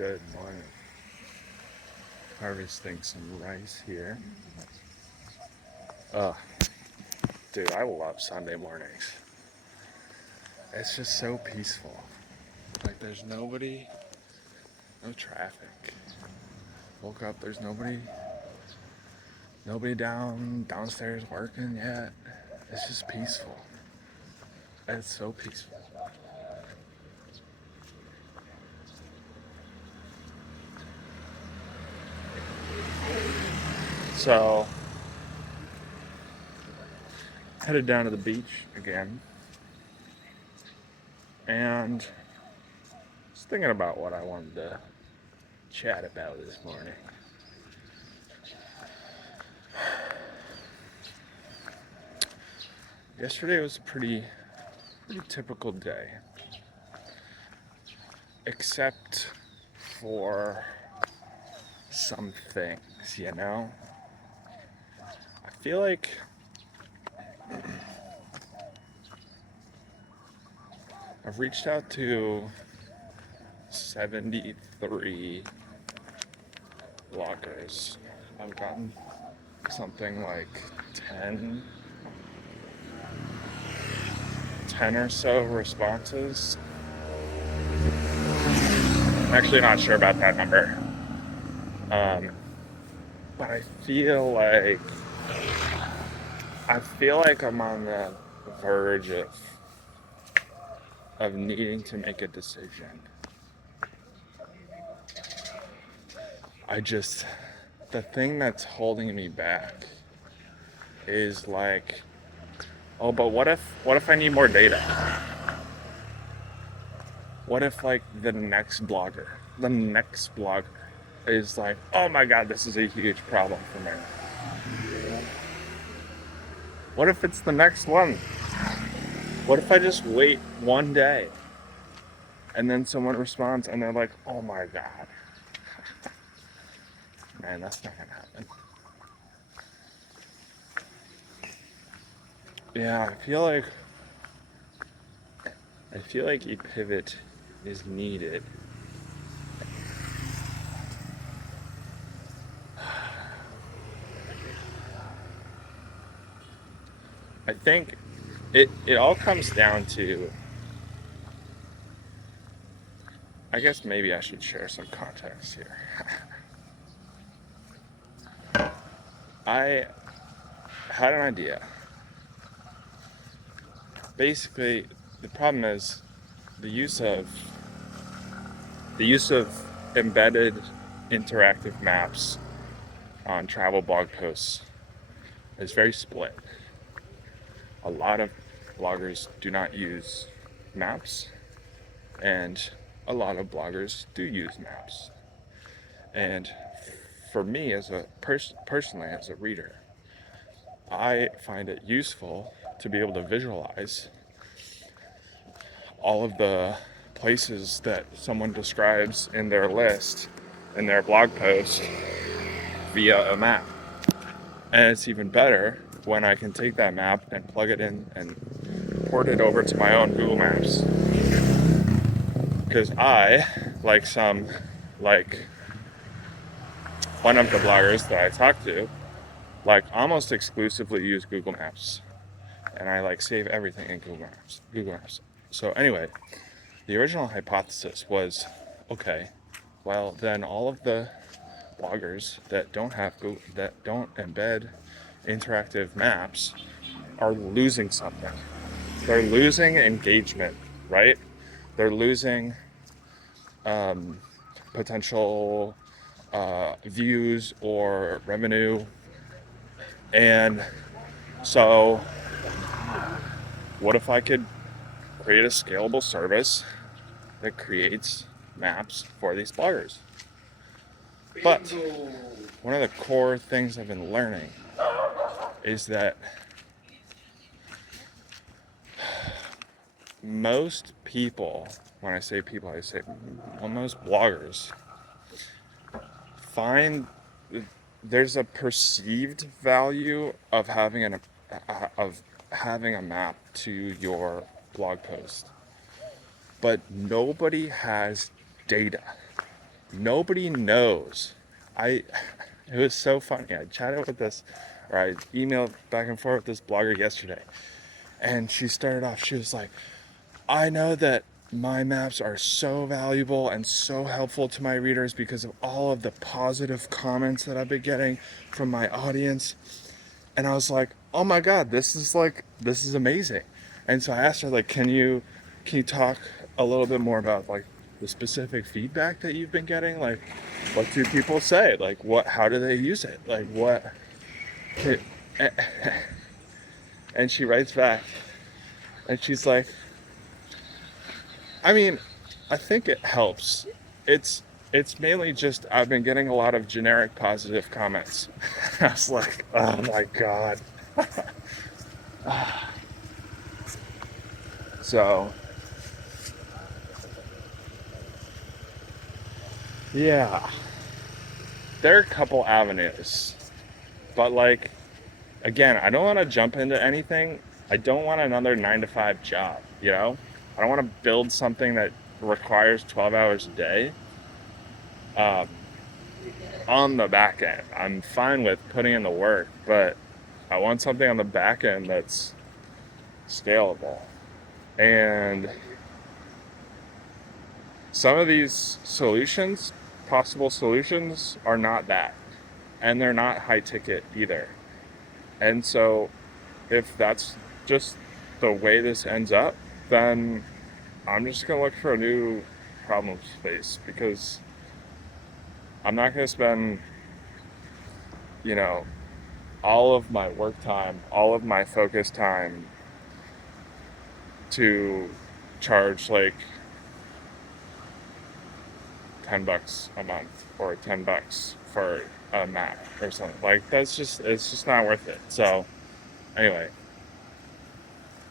Good morning. Harvesting some rice here. Oh, dude, I love Sunday mornings. It's just so peaceful. Like, there's nobody, no traffic. Woke up, there's nobody downstairs working yet. It's just peaceful. It's so peaceful. So, headed down to the beach again, and just thinking about what I wanted to chat about this morning. Yesterday was a pretty typical day, except for some things, I feel like I've reached out to 73 bloggers. I've gotten something like 10 or so responses. I'm actually not sure about that number. But I feel like I'm on the verge of needing to make a decision. The thing that's holding me back is like, oh, but what if I need more data? What if like the next blogger is like, oh my God, this is a huge problem for me. What if it's the next one? What if I just wait one day and then someone responds and they're like, oh my God. Man, that's not gonna happen. Yeah, I feel like a pivot is needed. I think it all comes down to, I guess maybe I should share some context here. I had an idea. Basically, the problem is the use of embedded interactive maps on travel blog posts is very split. A lot of bloggers do not use maps, and a lot of bloggers do use maps. And for me, personally as a reader, I find it useful to be able to visualize all of the places that someone describes in their list, in their blog post, via a map. And it's even better when I can take that map and plug it in and port it over to my own Google Maps. Because I, like one of the bloggers that I talked to, almost exclusively use Google Maps. And I save everything in Google Maps. So anyway, the original hypothesis was, okay, well then all of the bloggers that don't embed interactive maps are losing something. They're losing engagement, right? They're losing potential views or revenue. And so what if I could create a scalable service that creates maps for these bloggers? But one of the core things I've been learning is that most people, when I say people, I say most bloggers, find there's a perceived value of having a map to your blog post, but nobody has data. Nobody knows. I it was so funny. I chatted with this, or I emailed back and forth with this blogger yesterday, and she started off. She was like, I know that my maps are so valuable and so helpful to my readers because of all of the positive comments that I've been getting from my audience. And I was like, oh my God, this is amazing. And so I asked her, like, can you talk a little bit more about like the specific feedback that you've been getting? Like, what do people say? Like, how do they use it? Like, what? And she writes back, and she's like, I mean, I think it helps. It's it's mainly just I've been getting a lot of generic positive comments. I was like, oh my God. So yeah, there are a couple avenues, but like again, I don't want to jump into anything. I don't want another 9 to 5 job. You know, I don't want to build something that requires 12 hours a day. Um, on the back end, I'm fine with putting in the work, but I want something on the back end that's scalable. And some of these solutions, possible solutions, are not that. And they're not high ticket either. And so if that's just the way this ends up, then I'm just going to look for a new problem space because I'm not going to spend, you know, all of my work time, all of my focus time to charge like $10 a month or $10 for a map or something. Like it's just not worth it. So anyway,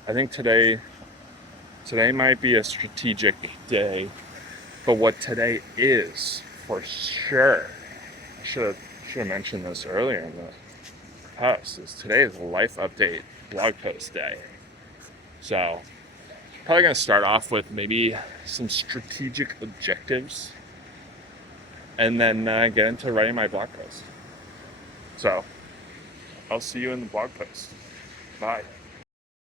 I think today might be a strategic day, but what today is for sure, I should have mentioned this earlier in the post, is today is a life update blog post day. So probably gonna start off with maybe some strategic objectives and then get into writing my blog post. So I'll see you in the blog post. Bye.